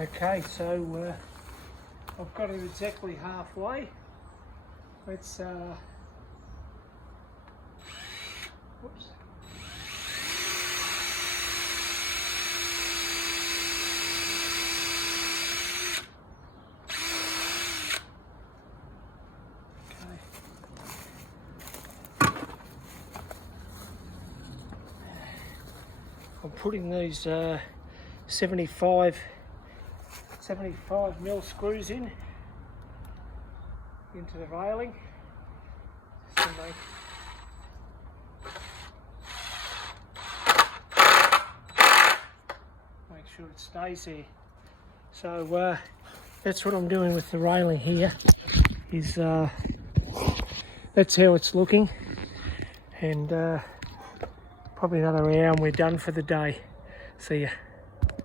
Okay, so I've got it exactly halfway. Let's whoops. I'm putting these 75 mil screws into the railing just to make sure it stays there. So that's what I'm doing with the railing here. Is that's how it's looking, and probably another hour and we're done for the day. See ya.